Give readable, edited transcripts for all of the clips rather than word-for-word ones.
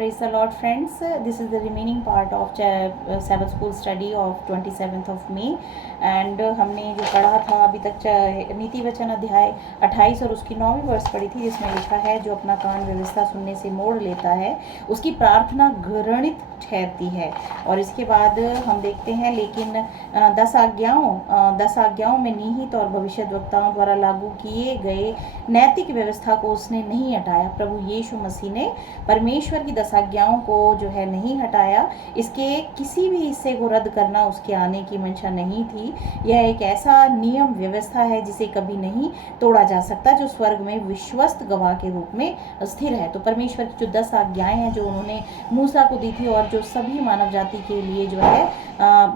Praise the Lord, friends. This is the remaining part of Sabbath School study of 27th of May. And हमने जो पढ़ा था अभी तक नीति वचन अध्याय 28 और उसकी 9वीं वर्ष पढ़ी थी, जिसमें लिखा है जो अपना कान व्यवस्था सुनने से मोड़ लेता है उसकी प्रार्थना घृणित ठहरती है। और इसके बाद हम देखते हैं लेकिन 10 आज्ञाओं में निहित और भविष्यद्वक्ताओं द्वारा लागू किए गए नैतिक व्यवस्था को उसने नहीं हटाया। प्रभु यीशु मसीह ने परमेश्वर की 10 आज्ञाओं को जो है नहीं हटाया। इसके किसी भी हिस्से को रद्द करना उसके आने की मंशा नहीं थी। यह एक ऐसा नियम व्यवस्था है जिसे कभी नहीं तोड़ा जा सकता, जो स्वर्ग में विश्वस्त गवाह के रूप में स्थिर है। तो परमेश्वर की जो 10 आज्ञाएं हैं जो उन्होंने मूसा को दी थी और जो सभी मानव जाति के लिए जो है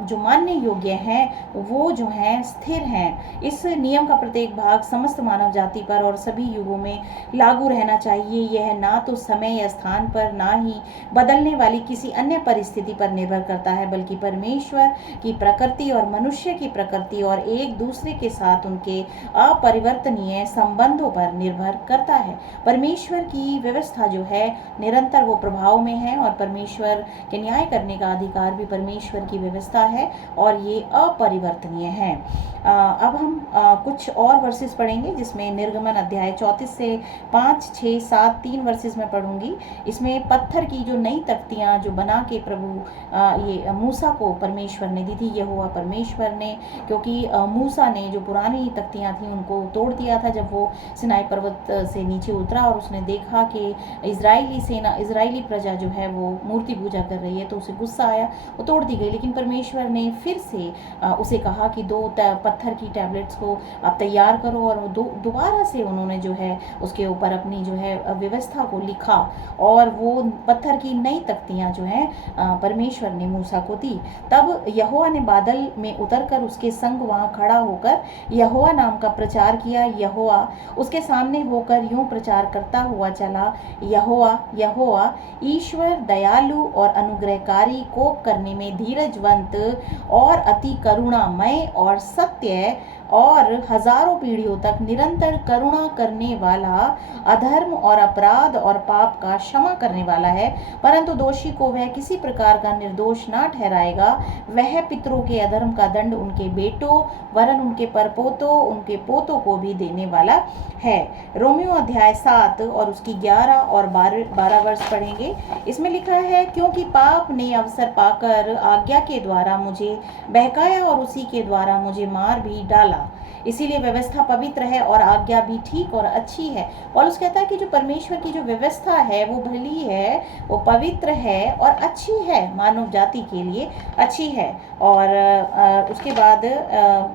जो मानने योग्य हैं वो जो हैं स्थिर हैं। इस नियम का प्रत्येक भाग समस्त मानव जाति पर और सभी युगों में लागू रहना चाहिए। यह ना तो समय या स्थान पर, ना ही बदलने वाली किसी अन्य परिस्थिति पर निर्भर करता है, बल्कि परमेश्वर की प्रकृति और मनुष्य की प्रकृति और एक दूसरे के साथ उनके अपरिवर्तनीय संबंधों पर निर्भर करता है। परमेश्वर की व्यवस्था जो है निरंतर वो प्रभाव में है और परमेश्वर के न्याय करने का अधिकार भी परमेश्वर की व्यवस्था है और ये अपरिवर्तनीय है। अब हम कुछ और वर्सेस पढ़ेंगे, जिसमें निर्गमन अध्याय 34 से 5, 6, 7 3 वर्सेस में पढ़ूंगी। इसमें पत्थर की जो नई तख्तियां जो बना के प्रभु ये मूसा को परमेश्वर ने दी थी, यहोवा परमेश्वर ने, क्योंकि मूसा ने जो पुरानी तख्तियां थी उनको तोड़ दिया था जब वो सिनाई पर्वत से नीचे उतरा और उसने देखा कि इजरायली प्रजा जो है वो मूर्ति पूजा कर रही है, तो उसे गुस्सा आया, वो तोड़ दी गई। लेकिन परमेश्वर ने फिर से उसे कहा कि 2 पत्थर की टैबलेट्स को आप तैयार करो और दोबारा से उन्होंने जो है उसके ऊपर अपनी जो है व्यवस्था को लिखा और वो पत्थर की नई तख्तियां जो है परमेश्वर ने मूसा को दी। तब यहोवा ने बादल में उतरकर उसके संग वहां खड़ा होकर यहोवा नाम का प्रचार किया। यहोवा उसके सामने होकर यूं प्रचार करता हुआ चला, यहोवा यहोवा ईश्वर, दयालु और अनुग्रहकारी, कोप करने में धीरजवंत और अति करुणामय और सत्य और हजारों पीढ़ियों तक निरंतर करुणा करने वाला, अधर्म और अपराध और पाप का क्षमा करने वाला है, परंतु दोषी को वह किसी प्रकार का निर्दोष ना ठहराएगा। वह पितरों के अधर्म का दंड उनके बेटों वरन उनके परपोतों उनके पोतों को भी देने वाला है। रोमियो अध्याय 7 और उसकी 11 और 12 वर्ष पढ़ेंगे। इसमें लिखा है, क्योंकि पाप ने अवसर पाकर आज्ञा के द्वारा मुझे बहकाया और उसी के द्वारा मुझे मार भी डाला, इसीलिए व्यवस्था पवित्र है और आज्ञा भी ठीक और अच्छी है। पौलुस कहता है कि जो परमेश्वर की जो व्यवस्था है वो भली है, वो पवित्र है और अच्छी है, मानव जाति के लिए अच्छी है। और उसके बाद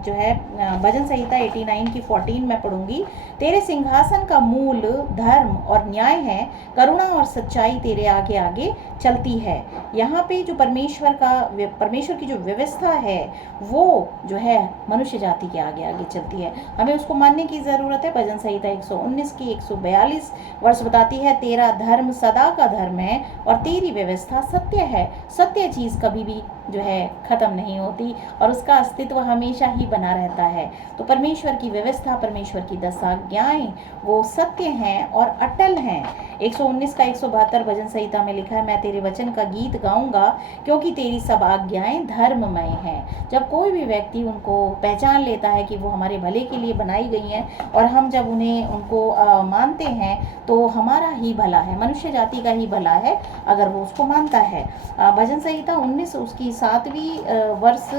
जो है भजन संहिता 89 की 14 में पढ़ूंगी। तेरे सिंहासन का मूल धर्म और न्याय है, करुणा और सच्चाई तेरे आगे आगे चलती है। यहाँ पे जो परमेश्वर की जो व्यवस्था है वो जो है मनुष्य जाति के आगे आगे चलती है, हमें उसको मानने की जरूरत है। भजन संहिता 119 की 142 वर्ष बताती है, तेरा धर्म सदा का धर्म है और तेरी व्यवस्था सत्य है। सत्य चीज कभी भी जो है खत्म नहीं होती और उसका अस्तित्व हमेशा ही बना रहता है। तो परमेश्वर की व्यवस्था, परमेश्वर की 10 आज्ञाएं वो सत्य हैं और अटल हैं। 119 का 172 भजन संहिता में लिखा है, मैं तेरे वचन का गीत गाऊंगा क्योंकि तेरी सब आज्ञाएं धर्ममय हैं। जब कोई भी व्यक्ति उनको पहचान लेता है कि वो हमारे भले के लिए बनाई गई हैं और हम जब उनको मानते हैं तो हमारा ही भला है, मनुष्य जाति का ही भला है अगर वो उसको मानता है। भजन संहिता 19 उसकी 7वीं वर्ष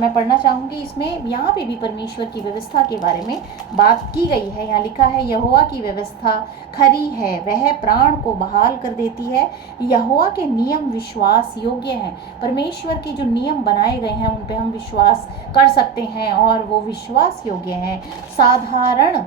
मैं पढ़ना चाहूँगी। इसमें यहाँ पे भी परमेश्वर की व्यवस्था के बारे में बात की गई है। यहाँ लिखा है, यहोवा की व्यवस्था खरी है, वह प्राण को बहाल कर देती है। यहोवा के नियम विश्वास योग्य हैं। परमेश्वर के जो नियम बनाए गए हैं उन पे हम विश्वास कर सकते हैं और वो विश्वास योग्य हैं। साधारण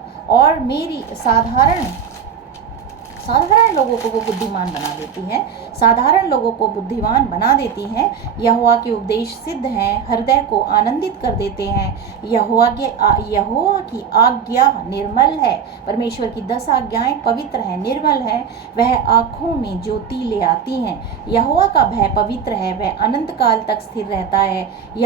लोगों को वो बुद्धिमान बना देती हैं, साधारण लोगों को बुद्धिमान बना देती हैं। यहोवा के उपदेश सिद्ध हैं, हृदय को आनंदित कर देते हैं। यहोवा की आज्ञा निर्मल है। परमेश्वर की 10 आज्ञाएं पवित्र हैं, निर्मल हैं, वह आँखों में ज्योति ले आती हैं। यहोवा का भय पवित्र है, वह अनंत काल तक स्थिर रहता है।